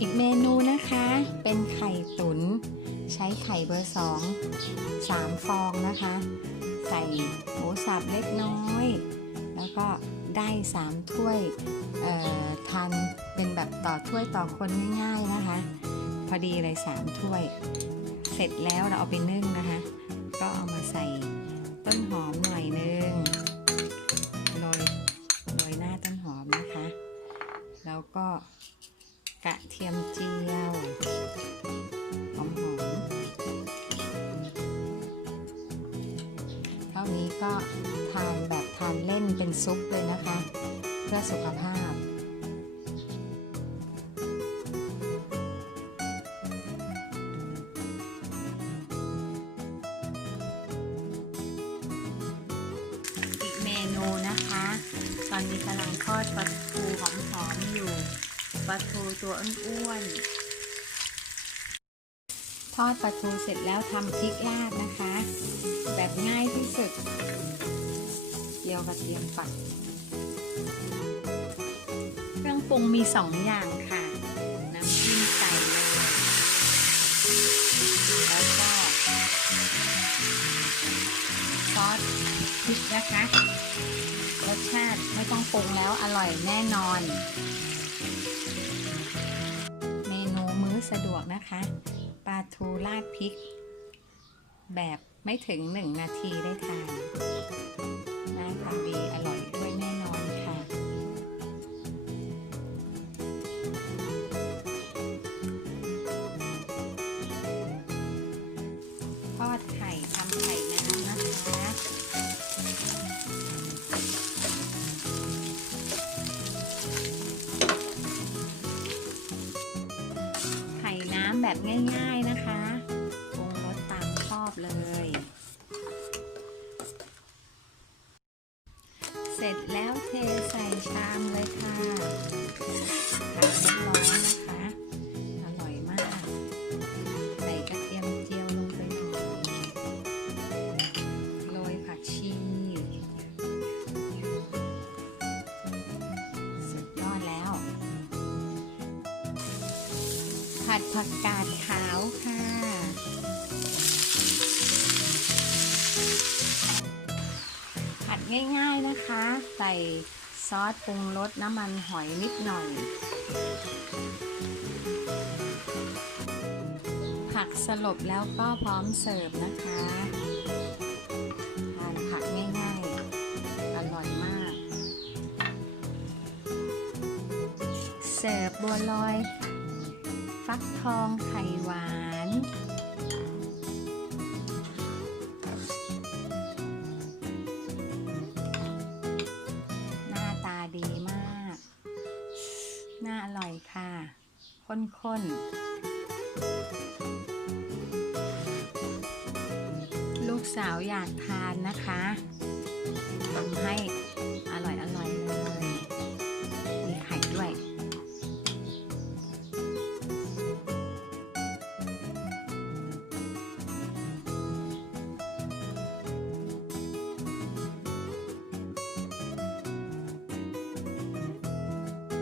อีกเมนูนะคะ เป็นไข่ตุนใช้ไข่เบอร์สองสามฟองนะคะ ใส่หมูสับเล็กน้อย แล้วก็ได้สามถ้วยทานเป็นแบบต่อถ้วยต่อคนง่ายๆนะคะ พอดีเลยสามถ้วย เสร็จแล้วเราเอาไปนึ่งนะคะ ก็เอามาใส่ต้นหอมหน่อยนึงโรยโรยหน้าต้นหอมนะคะ แล้วก็ กระเทียมเจียวหอมหอมเท่านี้ก็ทานแบบทานเล่นเป็นซุปเลยนะคะ เพื่อสุขภาพอีกเมนูนะคะ ตอนนี้กำลังทอดปลาทูหอมๆอยู่ ปลาทูตัวอ้วนๆทอดปลาทูเสร็จแล้วทำพริกราดนะคะ แบบง่ายที่สุดเจียวกระเทียมปัดเครื่องปรุงมีสองอย่างค่ะ น้ำจิ้มไก่เลยแล้วก็ซอสพริกนะคะ รสชาติไม่ต้องปรุงแล้วอร่อยแน่นอน สะดวกนะคะปลาทูราดพริก แบบไม่ถึงหนึ่งนาทีได้ทานน่าทาดีอร่อย แบบง่ายๆนะคะปรุงรสตามชอบเลย เสร็จแล้ว ผัดผักกาดขาวค่ะ ผัดง่ายๆนะคะ ใส่ซอสปรุงรสน้ำมันหอยนิดหน่อย ผักสลบแล้วก็พร้อมเสิร์ฟนะคะทานผักง่ายๆ อร่อยมาก เสิร์ฟบัวลอย ฟักทองไข่หวาน หน้าตาดีมาก น่าอร่อยค่ะ ข้นๆ ลูกสาวอยากทานนะคะทำให้อร่อยๆเลย